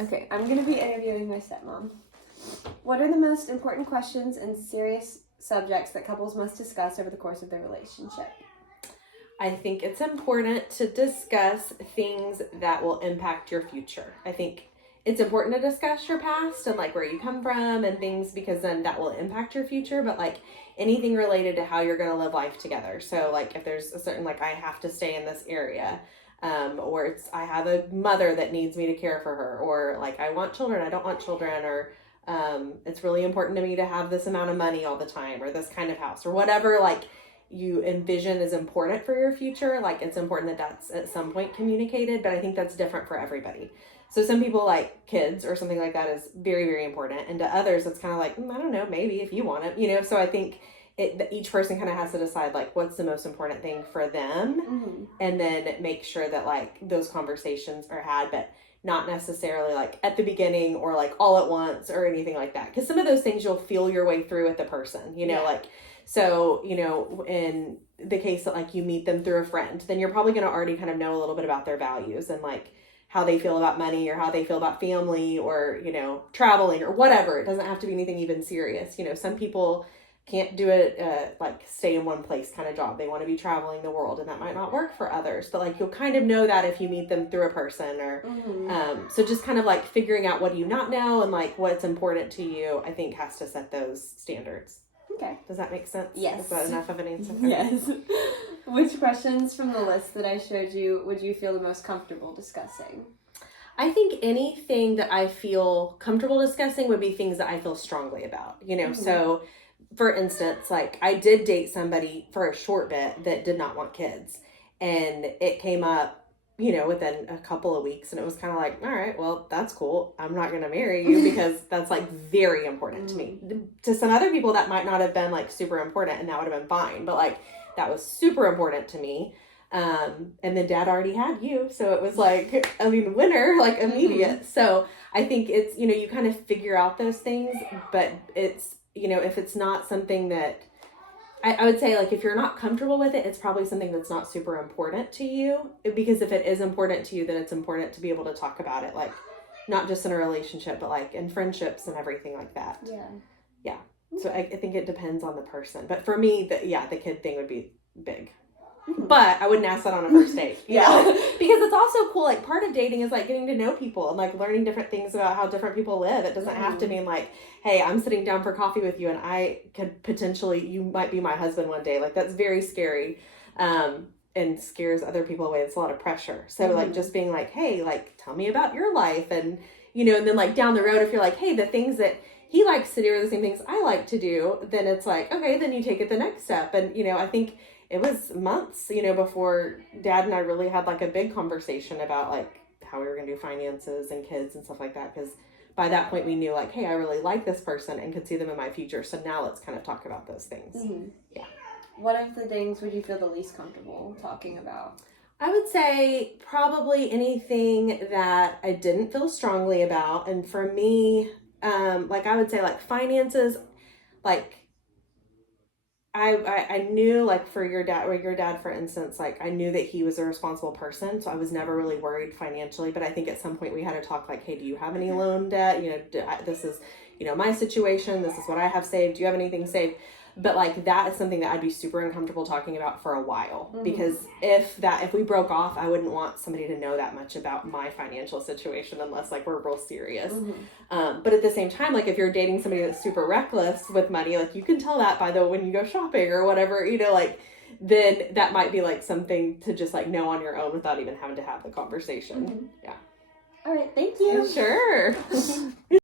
Okay, I'm going to be interviewing my stepmom. What are the most important questions and serious subjects that couples must discuss over the course of their relationship? I think it's important to discuss things that will impact your future. I think it's important to discuss your past and like where you come from and things, because then that will impact your future. But like anything related to how you're going to live life together. So like if there's a certain, like, I have to stay in this area, or it's, I have a mother that needs me to care for her, or like I want children, I don't want children, or it's really important to me to have this amount of money all the time, or this kind of house, or whatever, like you envision is important for your future. Like it's important that that's at some point communicated, but I think that's different for everybody. So some people like kids or something like that is very, very important. And to others, it's kind of like, I don't know, maybe if you want it, so I think each person kind of has to decide like what's the most important thing for them, and then make sure that like those conversations are had, but not necessarily like at the beginning or like all at once or anything like that. Because some of those things you'll feel your way through with the person, like, so, in the case that like you meet them through a friend, then you're probably going to already kind of know a little bit about their values and like how they feel about money or how they feel about family or, traveling or whatever. It doesn't have to be anything even serious. Some people can't do it, like stay in one place kind of job. They want to be traveling the world, and that might not work for others, but like you'll kind of know that if you meet them through a person or, so just kind of like figuring out what do you not know and like what's important to you, I think has to set those standards. Okay. Does that make sense? Yes. Is that enough of an answer? Yes. Which questions from the list that I showed you would you feel the most comfortable discussing? I think anything that I feel comfortable discussing would be things that I feel strongly about, So for instance, like I did date somebody for a short bit that did not want kids, and it came up, within a couple of weeks, and it was kind of like, all right, well, that's cool. I'm not going to marry you because that's like very important to me. To some other people, that might not have been like super important and that would have been fine, but like that was super important to me. And then dad already had you. So it was like, winner, like immediate. So I think it's, you kind of figure out those things, but it's, if it's not something that I would say, like, if you're not comfortable with it, it's probably something that's not super important to you, because if it is important to you, then it's important to be able to talk about it, like not just in a relationship, but like in friendships and everything like that. Yeah. So I think it depends on the person, but for me, the kid thing would be big. But I wouldn't ask that on a first date, because it's also cool. Like part of dating is like getting to know people and like learning different things about how different people live. It doesn't have to mean like, hey, I'm sitting down for coffee with you and I could potentially, you might be my husband one day. Like that's very scary, and scares other people away. It's a lot of pressure. So like just being like, hey, like tell me about your life, and and then like down the road, if you're like, hey, the things that he likes to do are the same things I like to do, then it's like, okay, then you take it the next step. And I think it was months, before dad and I really had like a big conversation about like how we were going to do finances and kids and stuff like that. Because by that point we knew like, hey, I really like this person and could see them in my future. So now let's kind of talk about those things. Yeah. What of the things would you feel the least comfortable talking about? I would say probably anything that I didn't feel strongly about. And for me, like I would say like finances, like I knew like for your dad, for instance, like I knew that he was a responsible person. So I was never really worried financially, but I think at some point we had to talk like, hey, do you have any loan debt? This is, my situation, this is what I have saved. Do you have anything saved? But like that is something that I'd be super uncomfortable talking about for a while, because if we broke off, I wouldn't want somebody to know that much about my financial situation unless like we're real serious. But at the same time, like if you're dating somebody that's super reckless with money, like you can tell that by when you go shopping or whatever, like then that might be like something to just like know on your own without even having to have the conversation. Yeah. All right. Thank you. Sure.